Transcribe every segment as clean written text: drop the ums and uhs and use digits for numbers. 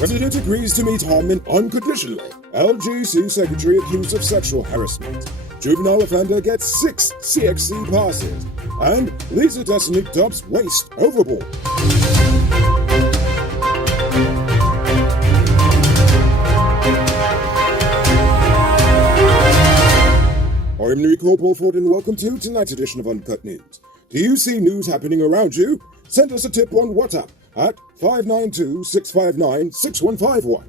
President agrees to meet Harman unconditionally. LGC secretary accused of sexual harassment. Juvenile offender gets 6 CXC passes. And Lisa Destiny dumps waste overboard. I'm Enrico Bolford and welcome to tonight's edition of Uncut News. Do you see news happening around you? Send us a tip on WhatsApp at 592-659-6151.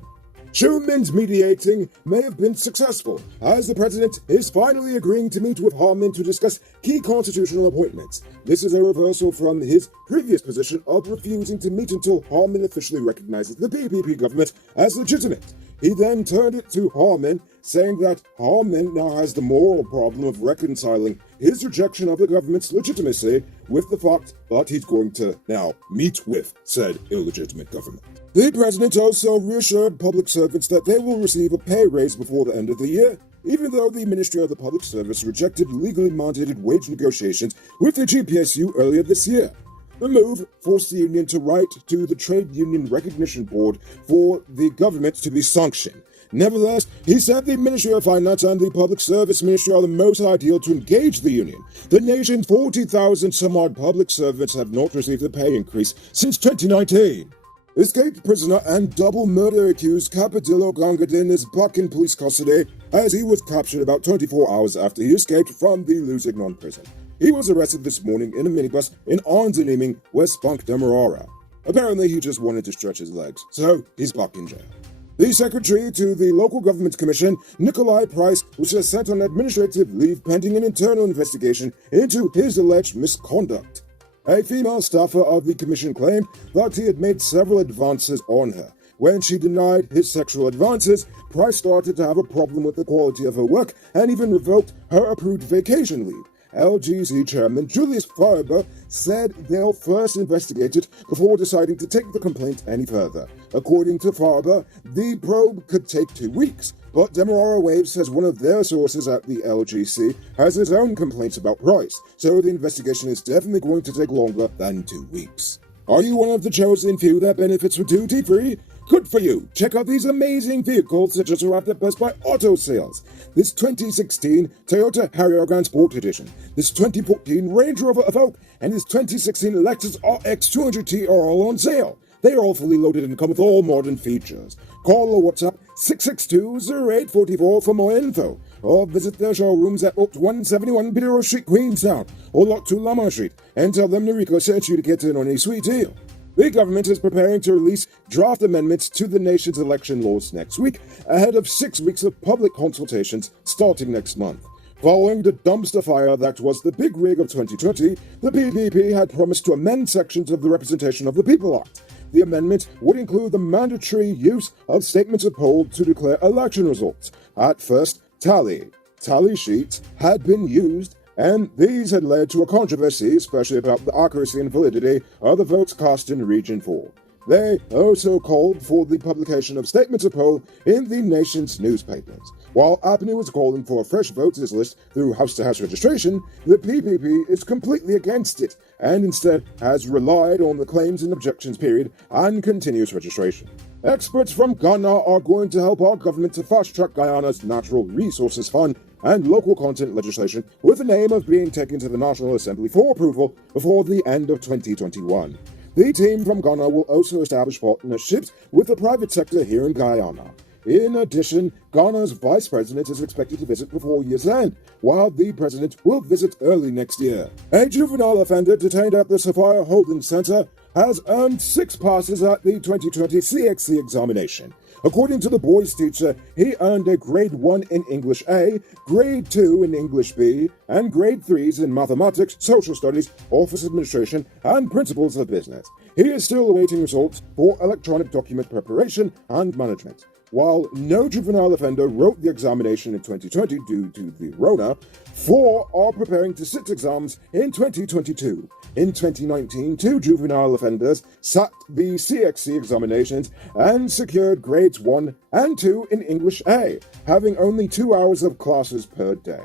Schuman's mediating may have been successful, as the president is finally agreeing to meet with Harman to discuss key constitutional appointments. This is a reversal from his previous position of refusing to meet until Harman officially recognizes the PPP government as legitimate. He then turned it to Harman, saying that Harman now has the moral problem of reconciling his rejection of the government's legitimacy with the fact that he's going to now meet with said illegitimate government. The president also reassured public servants that they will receive a pay raise before the end of the year, even though the Ministry of the Public Service rejected legally mandated wage negotiations with the GPSU earlier this year. The move forced the union to write to the Trade Union Recognition Board for the government to be sanctioned. Nevertheless, he said the Ministry of Finance and the Public Service Ministry are the most ideal to engage the union. The nation's 40,000 some-odd public servants have not received a pay increase since 2019. Escaped prisoner and double murder accused Capadillo Gangadin is back in police custody as he was captured about 24 hours after he escaped from the Lusignan prison. He was arrested this morning in a minibus in Arnzeniming, West Bank Demerara. Apparently he just wanted to stretch his legs, so he's back in jail. The secretary to the Local Government Commission, Nikolai Price, was just sent on administrative leave pending an internal investigation into his alleged misconduct. A female staffer of the commission claimed that he had made several advances on her. When she denied his sexual advances, Price started to have a problem with the quality of her work and even revoked her approved vacation leave. LGC chairman Julius Farber said they'll first investigate it before deciding to take the complaint any further. According to Farber, the probe could take 2 weeks, but Demerara Waves says one of their sources at the LGC has his own complaints about Price, so the investigation is definitely going to take longer than 2 weeks. Are you one of the chosen few that benefits from duty-free? Good for you! Check out these amazing vehicles that just arrived at Best Buy Auto Sales. This 2016 Toyota Harrier Grand Sport Edition, this 2014 Range Rover Evoque, and this 2016 Lexus RX 200T are all on sale. They are all fully loaded and come with all modern features. Call or WhatsApp 662-0844 for more info, or visit their showrooms at Lot 171 Bidero Street, Queenstown, or Lot 2 Lamar Street, and tell them Noriko sent you to get in on a sweet deal. The government is preparing to release draft amendments to the nation's election laws next week, ahead of 6 weeks of public consultations starting next month. Following the dumpster fire that was the big rig of 2020, the PPP had promised to amend sections of the Representation of the People Act. The amendment would include the mandatory use of statements of poll to declare election results. At first, tally sheets had been used, and these had led to a controversy, especially about the accuracy and validity of the votes cast in Region 4. They also called for the publication of statements of poll in the nation's newspapers. While APNU is calling for a fresh voters list through house-to-house registration, the PPP is completely against it, and instead has relied on the claims and objections period and continuous registration. Experts from Ghana are going to help our government to fast-track Guyana's Natural Resources Fund and local content legislation with the aim of being taken to the National Assembly for approval before the end of 2021. The team from Ghana will also establish partnerships with the private sector here in Guyana. In addition, Ghana's vice president is expected to visit before year's end, while the president will visit early next year. A juvenile offender detained at the Sophia Holding Center has earned 6 passes at the 2020 CXC examination. According to the boy's teacher, he earned a grade 1 in English A, grade 2 in English B, and grade 3s in mathematics, social studies, office administration, and principles of business. He is still awaiting results for electronic document preparation and management. While no juvenile offender wrote the examination in 2020 due to the Rona, 4 are preparing to sit exams in 2022. In 2019, 2 juvenile offenders sat the CXC examinations and secured grades 1 and 2 in English A, having only 2 hours of classes per day.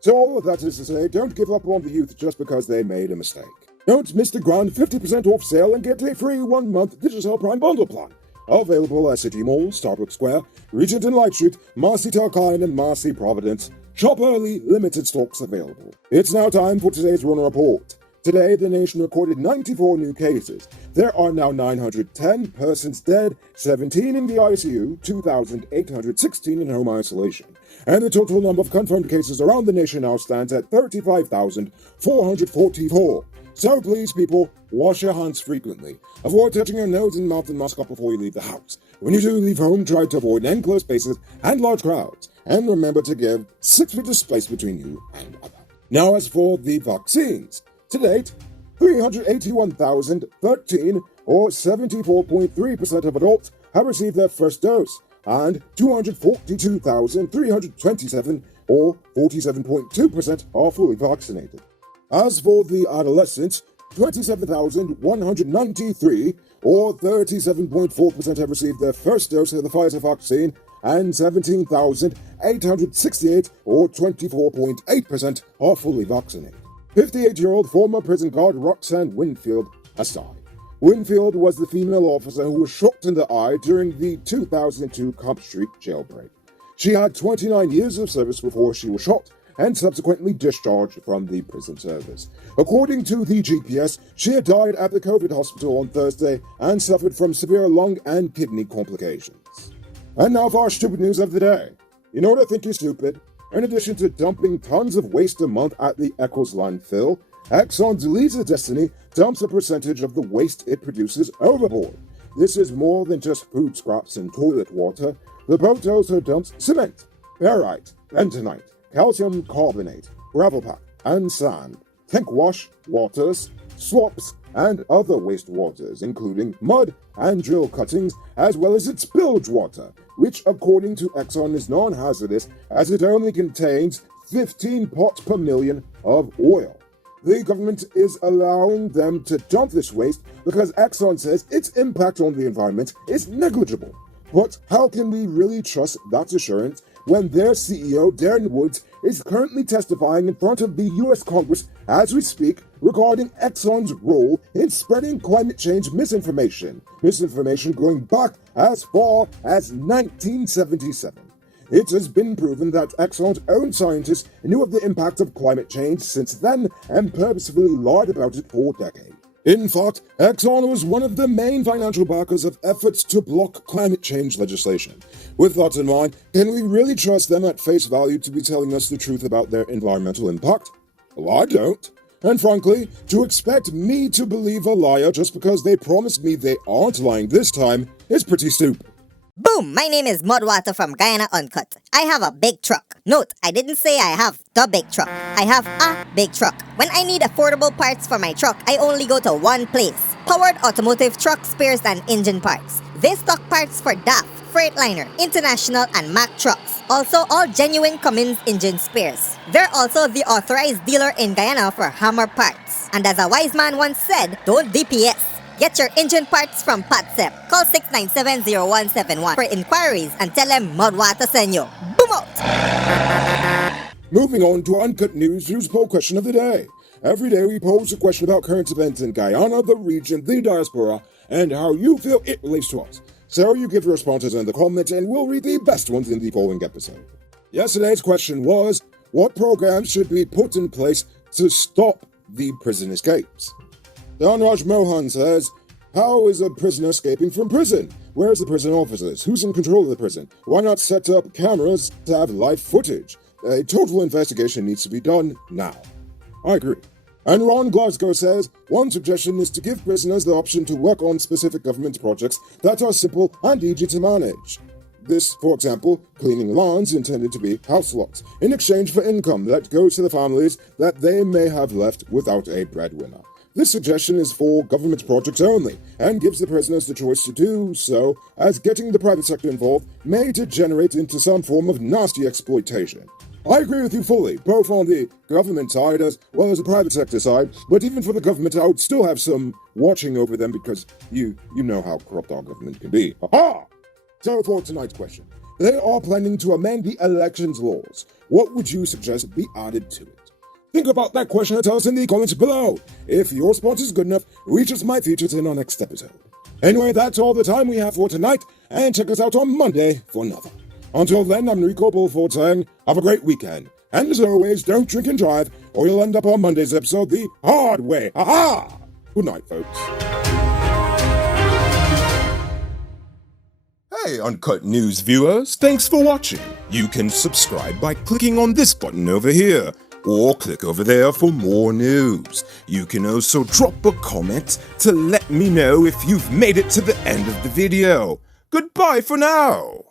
So all of that is to say, don't give up on the youth just because they made a mistake. Don't miss the grand 50% off sale and get a free 1-month Digital Prime bundle plan. Available at City Mall, Starbucks Square, Regent and Light Street, Marcy Telkine, and Marcy Providence. Shop early, limited stocks available. It's now time for today's Runner Report. Today, the nation recorded 94 new cases. There are now 910 persons dead, 17 in the ICU, 2,816 in home isolation. And the total number of confirmed cases around the nation now stands at 35,444. So please, people, wash your hands frequently. Avoid touching your nose and mouth and mask up before you leave the house. When you do leave home, try to avoid enclosed spaces and large crowds. And remember to give 6 feet of space between you and others. Now as for the vaccines. To date, 381,013, or 74.3% of adults, have received their first dose, and 242,327, or 47.2%, are fully vaccinated. As for the adolescents, 27,193, or 37.4%, have received their first dose of the Pfizer vaccine, and 17,868, or 24.8%, are fully vaccinated. 58-year-old former prison guard Roxanne Winfield has died. Winfield was the female officer who was shot in the eye during the 2002 Camp Street jailbreak. She had 29 years of service before she was shot and subsequently discharged from the prison service. According to the GPS, she had died at the COVID hospital on Thursday and suffered from severe lung and kidney complications. And now for our stupid news of the day. You know what I think is stupid? In addition to dumping tons of waste a month at the Eccles landfill, Exxon's Liza Destiny dumps a percentage of the waste it produces overboard. This is more than just food scraps and toilet water. The boat also dumps cement, barite, bentonite, calcium carbonate, gravel pack, and sand, tank wash, waters, swaps, and other wastewaters, including mud and drill cuttings, as well as its bilge water, which, according to Exxon, is non-hazardous as it only contains 15 parts per million of oil. The government is allowing them to dump this waste because Exxon says its impact on the environment is negligible. But how can we really trust that assurance when their CEO, Darren Woods, is currently testifying in front of the U.S. Congress as we speak regarding Exxon's role in spreading climate change misinformation going back as far as 1977. It has been proven that Exxon's own scientists knew of the impact of climate change since then and purposefully lied about it for decades. In fact, Exxon was one of the main financial backers of efforts to block climate change legislation. With that in mind, can we really trust them at face value to be telling us the truth about their environmental impact? Well, I don't. And frankly, to expect me to believe a liar just because they promised me they aren't lying this time is pretty stupid. Boom! My name is Mudwater from Guyana Uncut. I have a big truck. Note, I didn't say I have the big truck. I have a big truck. When I need affordable parts for my truck, I only go to one place. Powered Automotive Truck Spares and Engine Parts. They stock parts for DAF, Freightliner, International, and Mack trucks. Also, all genuine Cummins engine spares. They're also the authorized dealer in Guyana for Hammer parts. And as a wise man once said, don't DPS. Get your engine parts from Patsep. Call 697-0171 for inquiries and tell them Mudwater send you. Boom out! Moving on to Uncut News, here's poll question of the day. Every day we pose a question about current events in Guyana, the region, the diaspora, and how you feel it relates to us. So you give your responses in the comments and we'll read the best ones in the following episode. Yesterday's question was, what programs should be put in place to stop the prison escapes? Dhanraj Mohan says, how is a prisoner escaping from prison? Where's the prison officers? Who's in control of the prison? Why not set up cameras to have live footage? A total investigation needs to be done now. I agree. And Ron Glasgow says, one suggestion is to give prisoners the option to work on specific government projects that are simple and easy to manage. This, for example, cleaning lawns intended to be house lots, in exchange for income that goes to the families that they may have left without a breadwinner. This suggestion is for government projects only, and gives the prisoners the choice to do so, as getting the private sector involved may degenerate into some form of nasty exploitation. I agree with you fully, both on the government side as well as the private sector side, but even for the government I would still have some watching over them because you know how corrupt our government can be. Ha-ha! So for tonight's question, they are planning to amend the elections laws. What would you suggest be added to it? Think about that question and tell us in the comments below. If your response is good enough, we just might feature it in our next episode. Anyway, that's all the time we have for tonight, and check us out on Monday for another. Until then, I'm Rico Bullford saying, have a great weekend. And as always, don't drink and drive, or you'll end up on Monday's episode the hard way. Ha-ha! Good night, folks. Hey, Uncut News viewers, thanks for watching. You can subscribe by clicking on this button over here, or click over there for more news. You can also drop a comment to let me know if you've made it to the end of the video. Goodbye for now.